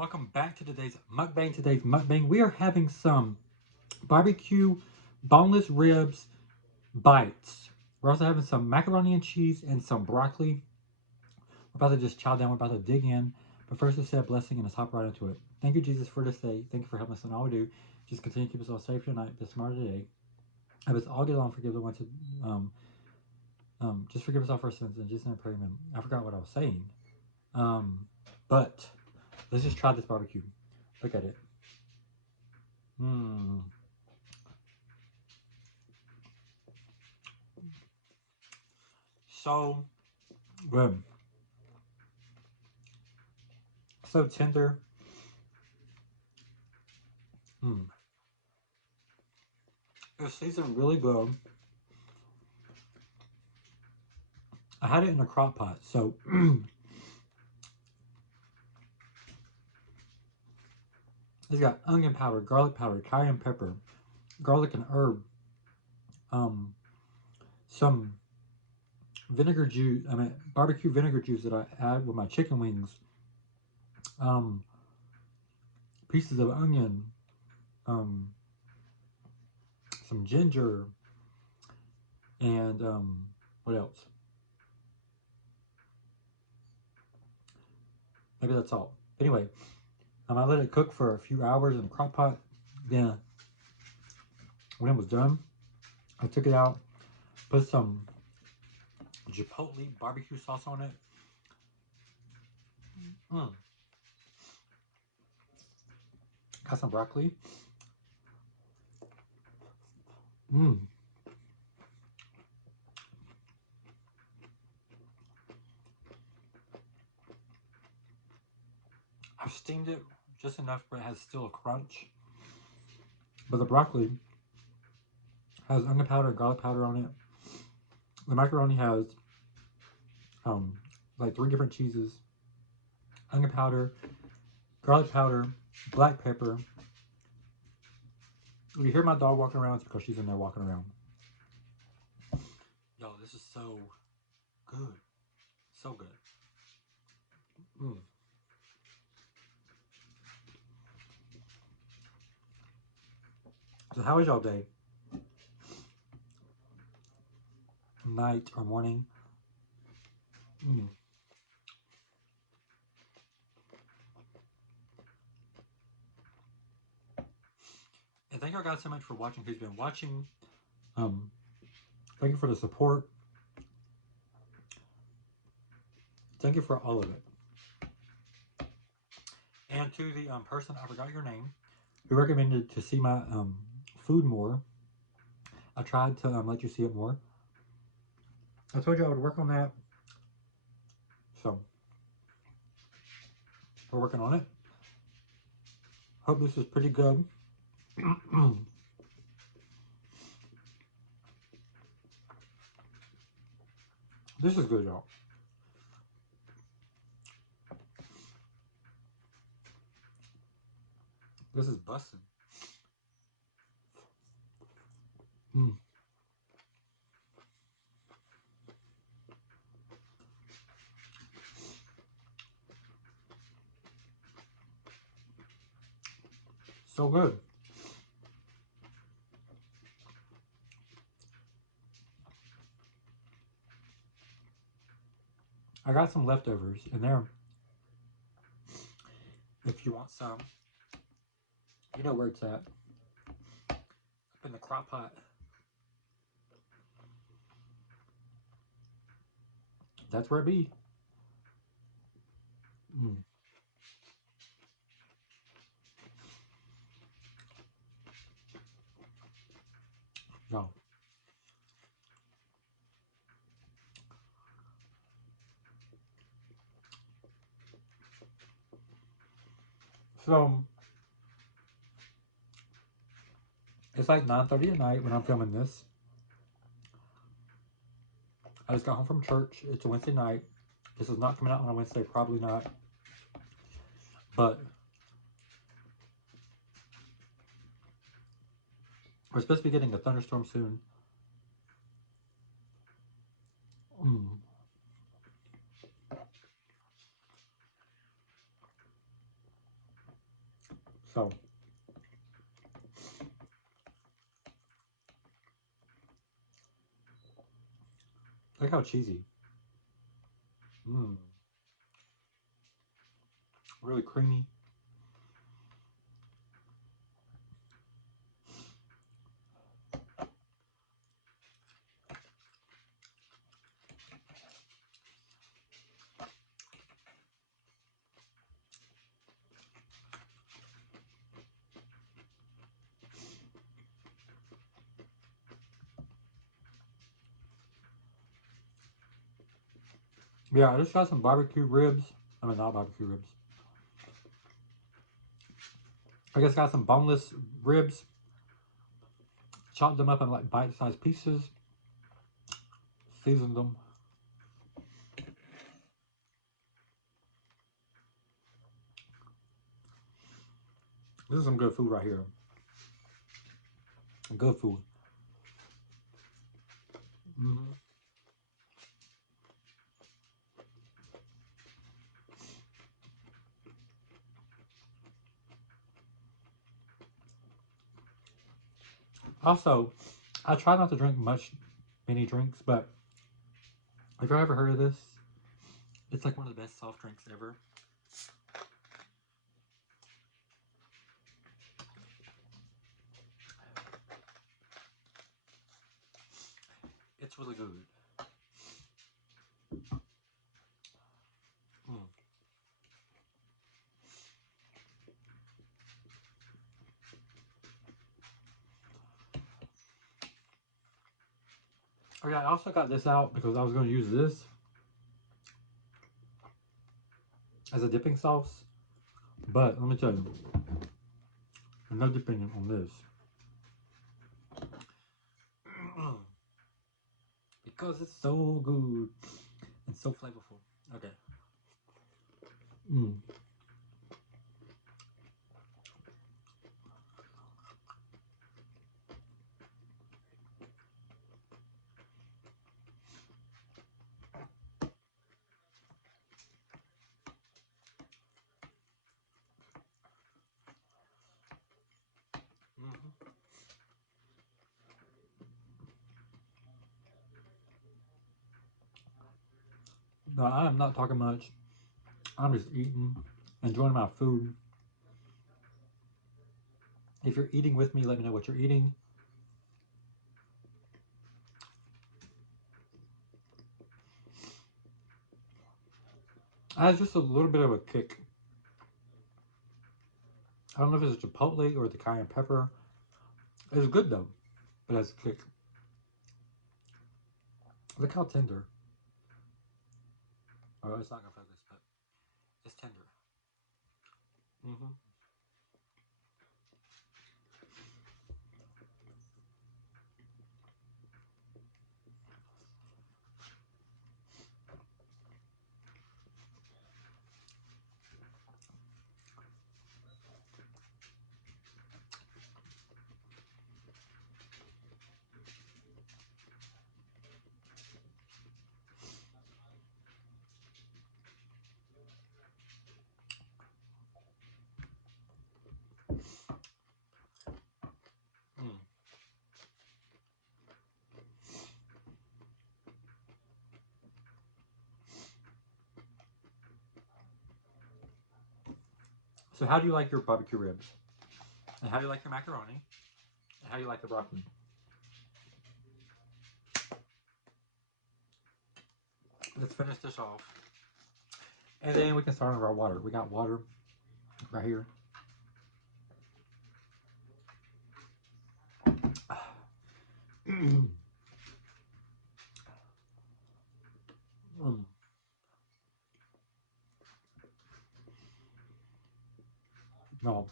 Welcome back to today's mukbang. Today's mukbang, we are having some barbecue boneless ribs bites. We're also having some macaroni and cheese and some broccoli. We're about to just chow down. We're about to dig in. But first, let's say a blessing and let's hop right into it. Thank you, Jesus, for this day. Thank you for helping us in all we do. Just continue to keep us all safe tonight, this smarter today. Have us all get along, forgive the ones who, just forgive us all for our sins. And just in prayer, amen. I forgot what I was saying. But let's just try this barbecue. Look at it. Mmm. So good. So tender. Mm. It's seasoned really good. I had it in a crock pot, so it's got onion powder, garlic powder, cayenne pepper, garlic and herb, some vinegar juice. I mean barbecue vinegar juice that I add with my chicken wings. Um, Pieces of onion, um, some ginger, and what else? Maybe that's all. Anyway, I let it cook for a few hours in a crock pot. Then, when it was done, I took it out, put some chipotle barbecue sauce on it. Mm. Got some broccoli. Mm. I've steamed it just enough where it has still a crunch. But the broccoli has onion powder, garlic powder on it. The macaroni has um, like 3 different cheeses, onion powder, garlic powder, black pepper. If you hear my dog walking around, it's because she's in there walking around. Yo, this is so good. So good. Mm. So how was y'all day? Night or morning? Mm. And thank y'all guys so much for watching. Who's been watching? Um, Thank you for the support. Thank you for all of it. And to the person, I forgot your name, who recommended to see my food more. I tried to let you see it more. I told you I would work on that. So, we're working on it. Hope this is pretty good. This is good, y'all. This is busting. Mm. So good. I got some leftovers in there. If you want some, you know where it's at. Up in the crock pot. That's where it be. Mm. No. So, it's like 9:30 at night when I'm filming this. I just got home from church. It's a Wednesday night. This is not coming out on a Wednesday, probably not. But we're supposed to be getting a thunderstorm soon. Mm. So, look how cheesy. Mmm. Really creamy. Yeah, I just got some barbecue ribs. I mean, not barbecue ribs. I just got some boneless ribs. Chopped them up in like bite-sized pieces. Seasoned them. This is some good food right here. Good food. Mm-hmm. Also, I try not to drink many drinks, but have you ever heard of this? It's like one of the best soft drinks ever. It's really good. Mm. Oh yeah, I also got this out because I was going to use this as a dipping sauce. But let me tell you, I'm not dipping on this. Because it's so good and so flavorful. Okay. Mm. Mm-hmm. No, I am not talking much. I'm just eating, enjoying my food. If you're eating with me, let me know what you're eating. I have just a little bit of a kick. I don't know if it's chipotle or the cayenne pepper. It's good though, but it has a kick. Look how tender. Oh, it's not gonna focus, but it's tender. Mm-hmm. Mm. So how do you like your barbecue ribs? And how do you like your macaroni? And how do you like the broccoli? Let's finish this off. And then we can start on our water. We got water right here. Mm. No,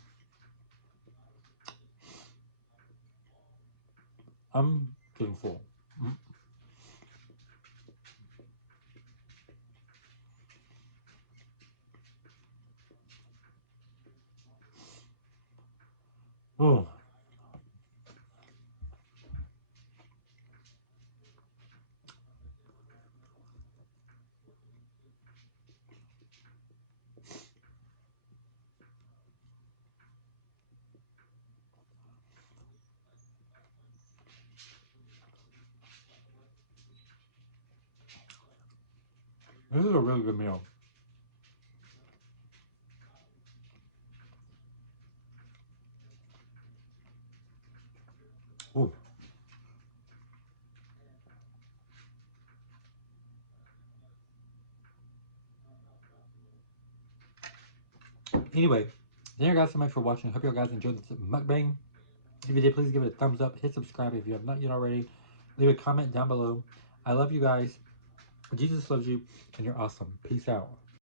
I'm getting full. Mm. Oh, This is a really good meal. Ooh. Anyway, thank you guys so much for watching. Hope you guys enjoyed this mukbang. If you did, please give it a thumbs up. Hit subscribe if you have not yet already. Leave a comment down below. I love you guys. Jesus loves you, and you're awesome. Peace out.